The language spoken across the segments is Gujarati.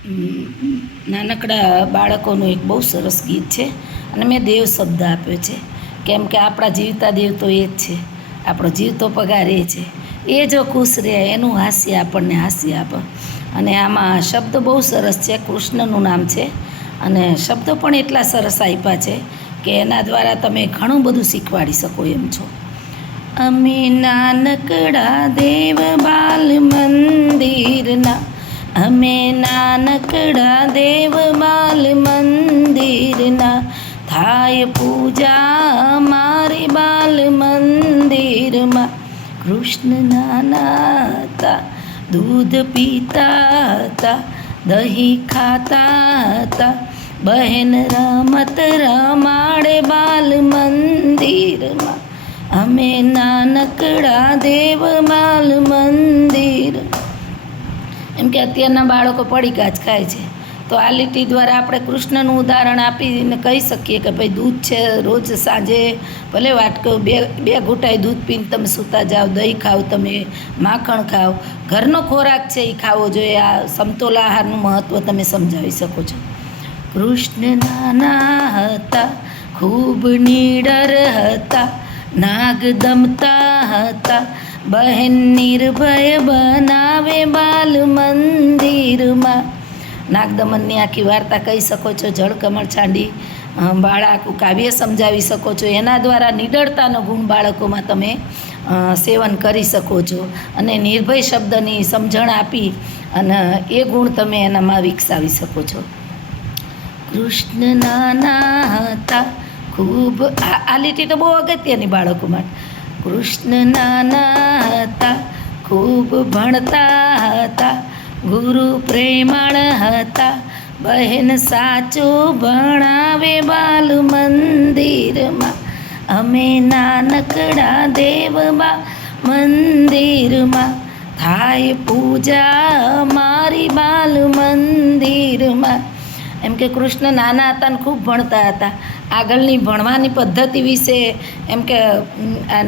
નાનકડા બાળકોનું એક બહુ સરસ ગીત છે અને મેં દેવ શબ્દ આપ્યો છે, કેમ કે આપણા જીવતા દેવ તો એ જ છે, આપણો જીવતો પગાર એ છે. એ જો ખુશ રહે એનું હાસ્ય આપણને હાસ્ય આપે. અને આમાં શબ્દ બહુ સરસ છે, કૃષ્ણનું નામ છે અને શબ્દો પણ એટલા સરસ આપ્યા છે કે એના દ્વારા તમે ઘણું બધું શીખવાડી શકો એમ છો. અમે નાનકડા દેવ બાલ મંદિરના, અમે નાનકડા દેવ બાલ મંદિરના, થાય પૂજા મારી બાલ મંદિરમાં. કૃષ્ણ નાના હતા, દૂધ પીતા હતા, દહીં ખાતા હતા, બહેન રમત રમાડે બાલ મંદિરમાં. અમે નાનકડા દેવ બાલ મંદિર. એમ કે અત્યારના બાળકો પડીકા જ ખાય છે, તો આ લીટી દ્વારા આપણે કૃષ્ણનું ઉદાહરણ આપીને કહી શકીએ કે ભાઈ દૂધ છે, રોજ સાંજે ભલે વાટકો બે ઘૂંટાઈ દૂધ પીને તમે સૂતા જાઓ, દહીં ખાઓ, તમે માખણ ખાઓ, ઘરનો ખોરાક છે એ ખાવો જોઈએ. આ સમતોલ આહારનું મહત્ત્વ તમે સમજાવી શકો છો. કૃષ્ણ નાના હતા, ખૂબ નીડર હતા, નાગ દમતા હતા, બહેન નિર્ભય બનાવે બાલ મંદિરમાં. નાગદમનની આખી વાર્તા કહી શકો છો, જળકમળ છાંડી બાળ આખું કાવ્ય સમજાવી શકો છો. એના દ્વારા નિડરતાનો ગુણ બાળકોમાં તમે સેવન કરી શકો છો અને નિર્ભય શબ્દની સમજણ આપી અને એ ગુણ તમે એનામાં વિકસાવી શકો છો. કૃષ્ણ નાના હતા, ખૂબ આ લીટી તો બહુ અગત્યની બાળકો માટે. કૃષ્ણ નાના હતા, ખૂબ ભણતા હતા, ગુરુ પ્રેમાળ હતા, બહેન સાચું ભણાવે બાલ મંદિરમાં. અમે નાનકડા દેવબા મંદિરમાં, થાય પૂજા મારી બાલ મંદિરમાં. એમ કે કૃષ્ણ નાના હતા ને ખૂબ ભણતા હતા. આગળની ભણવાની પદ્ધતિ વિશે એમ કે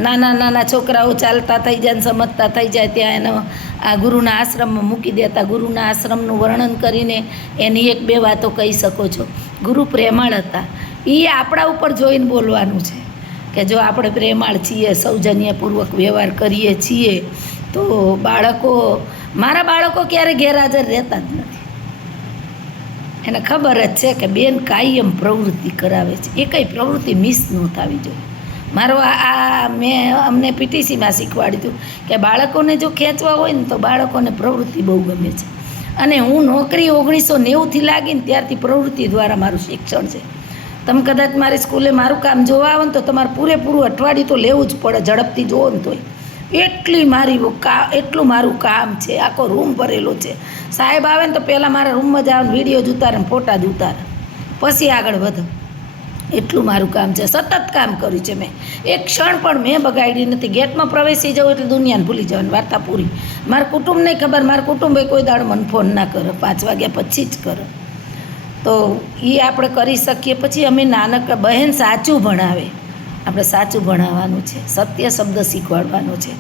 નાના નાના છોકરાઓ ચાલતા થઈ જાય ને સમજતા થઈ જાય ત્યાં એનો આ ગુરુના આશ્રમમાં મૂકી દેતા. ગુરુના આશ્રમનું વર્ણન કરીને એની એક બે વાતો કહી શકો છો. ગુરુ પ્રેમાળ હતા, એ આપણા ઉપર જોઈને બોલવાનું છે કે જો આપણે પ્રેમાળ છીએ, સૌજન્યપૂર્વક વ્યવહાર કરીએ છીએ તો મારા બાળકો ક્યારે ગેરહાજર રહેતા જ નથી. એને ખબર જ છે કે બેન કાયમ પ્રવૃત્તિ કરાવે છે, એ કંઈ પ્રવૃત્તિ મિસ ન થવી જોઈએ. મારો મેં અમને પીટીસીમાં શીખવાડ્યું હતું કે બાળકોને જો ખેંચવા હોય ને તો બાળકોને પ્રવૃત્તિ બહુ ગમે છે. અને હું નોકરી 1990થી લાગીને ત્યારથી પ્રવૃત્તિ દ્વારા મારું શિક્ષણ છે. તમે કદાચ મારી સ્કૂલે મારું કામ જોવા આવો ને તો તમારે પૂરેપૂરું અઠવાડિયું તો લેવું જ પડે, ઝડપથી જોવો ને તોય. એટલું મારું કામ છે, આખો રૂમ ભરેલો છે. સાહેબ આવે ને તો પહેલાં મારા રૂમમાં જ આવે, વિડીયો જ ઉતારે ને ફોટા જ ઉતારે, પછી આગળ વધો. એટલું મારું કામ છે, સતત કામ કર્યું છે મેં. એક ક્ષણ પણ મેં બગાડી નથી. ગેટમાં પ્રવેશી જાઉં એટલે દુનિયાને ભૂલી જવાની, વાર્તા પૂરી. મારા કુટુંબને ખબર, મારા કુટુંબે કોઈ દાડો મને ફોન ના કરે, 5 વાગ્યા પછી જ કરે. તો એ આપણે કરી શકીએ. પછી અમે નાનકડા બહેન સાચું ભણાવે, આપણે સાચું ભણાવવાનું છે, સત્ય શબ્દ શીખવાડવાનો છે.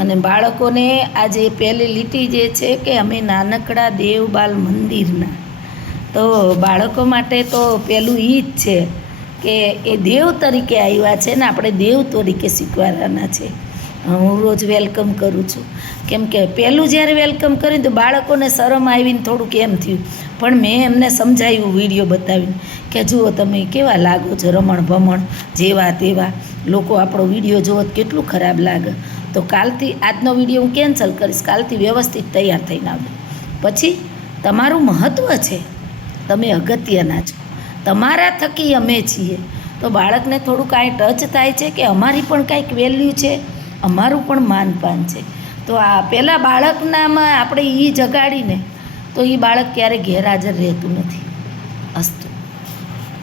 અને બાળકોને આજે પહેલી લીટી જે છે કે અમે નાનકડા દેવ બાલ મંદિરના, તો બાળકો માટે તો પહેલું એ જ છે કે એ દેવ તરીકે આવ્યા છે ને આપણે દેવ તરીકે શીખવાડવાના છે. હું રોજ વેલકમ કરું છું, કેમ કે પહેલું જ્યારે વેલકમ કર્યું તો બાળકોને શરમ આવીને થોડુંક એમ થયું, પણ મેં એમને સમજાવ્યું વિડીયો બતાવીને કે જુઓ તમે કેવા લાગો છો, રમણ ભમણ જેવા તેવા. લોકો આપણો વિડીયો જુઓ તો કેટલું ખરાબ લાગે. તો કાલથી આજનો વિડીયો હું કેન્સલ કરીશ, કાલથી વ્યવસ્થિત તૈયાર થઈને આવજો. પછી તમારું મહત્ત્વ છે, તમે અગત્યના છો, તમારા થકી અમે છીએ. તો બાળકને થોડું કાંઈ ટચ થાય છે કે અમારી પણ કાંઈક વેલ્યુ છે, અમારું પણ માનપાન છે. તો આ પહેલાં બાળકનામાં આપણે એ જગાડીને તો એ બાળક ક્યારેય ગેરહાજર રહેતું નથી. અસ્તુ.